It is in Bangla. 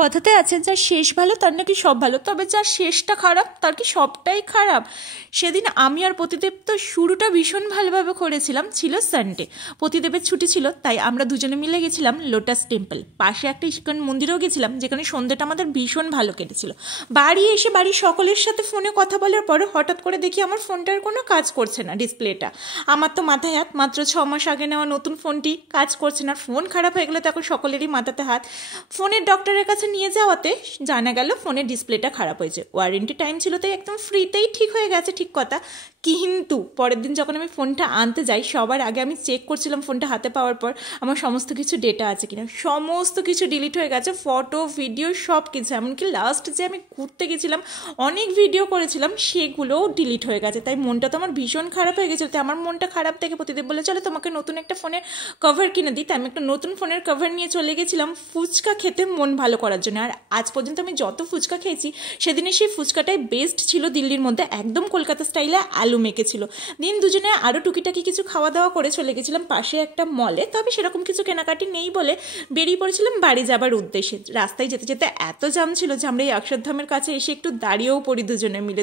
কথাতে আছে যার শেষ ভালো তার নাকি সব ভালো, তবে যার শেষটা খারাপ তার কি সবটাই খারাপ? সেদিন আমি আর প্রতিদেব তো শুরুটা ভীষণ ভালোভাবে করেছিলাম। ছিল সানডে, প্রতিদেবের ছুটি ছিল, তাই আমরা দুজনে মিলে গেছিলাম লোটাস টেম্পল। পাশে একটা ইস্কন মন্দিরেও গেছিলাম, যেখানে সন্ধ্যাটা আমাদের ভীষণ ভালো কেটেছিল। বাড়ি এসে বাড়ির সকলের সাথে ফোনে কথা বলার পরে হঠাৎ করে দেখি আমার ফোনটার কোনো কাজ করছে না, ডিসপ্লেটা। আমার তো মাথায় হাত, মাত্র 6 মাস আগে নেওয়া নতুন ফোনটি কাজ করছে না। ফোন খারাপ হয়ে গেলে তো এখন সকলেরই মাথাতে হাত। ফোনের ডক্টরের কাছে নিয়ে যাওয়াতে জানা গেল ফোনের ডিসপ্লেটা খারাপ হয়েছে। ওয়ারেন্টি টাইম ছিল, তাই একদম ফ্রিতেই ঠিক হয়ে গেছে, ঠিক কথা। কিন্তু পরের দিন যখন আমি ফোনটা আনতে যাই, সবার আগে আমি চেক করছিলাম ফোনটা হাতে পাওয়ার পর আমার সমস্ত কিছু ডেটা আছে কিনা। সমস্ত কিছু ডিলিট হয়ে গেছে, ফটো ভিডিও সব কিছু। এমনকি লাস্ট যে আমি ঘুরতে গেছিলাম, অনেক ভিডিও করেছিলাম, সেগুলোও ডিলিট হয়ে গেছে। তাই মনটা তো আমার ভীষণ খারাপ হয়ে গেছিলো। তাই আমার মনটা খারাপ দেখে প্রতিদেব বলে, চলো তোমাকে নতুন একটা ফোনের কভার কিনে দিই। তাই আমি একটা নতুন ফোনের কভার নিয়ে চলে গেছিলাম ফুচকা খেতে, মন ভালো করার জন্য। আর আজ পর্যন্ত আমি যত ফুচকা খেয়েছি, সেদিনে সেই ফুচকাটাই বেস্ট ছিল দিল্লির মধ্যে, একদম কলকাতা স্টাইলে আলু মেখেছিল। দিন দুজনে আরও টুকিটাকি কিছু খাওয়া দাওয়া করে চলে গেছিলাম পাশে একটা মলে। তবে সেরকম কিছু কেনাকাটি নেই বলে বেরিয়ে পড়েছিলাম বাড়ি যাবার উদ্দেশ্যে। রাস্তায় যেতে যেতে এত জ্যাম ছিল যে আমরা এই অক্ষরধামের কাছে এসে একটু দাঁড়িয়েও পড়ি দুজনে মিলে।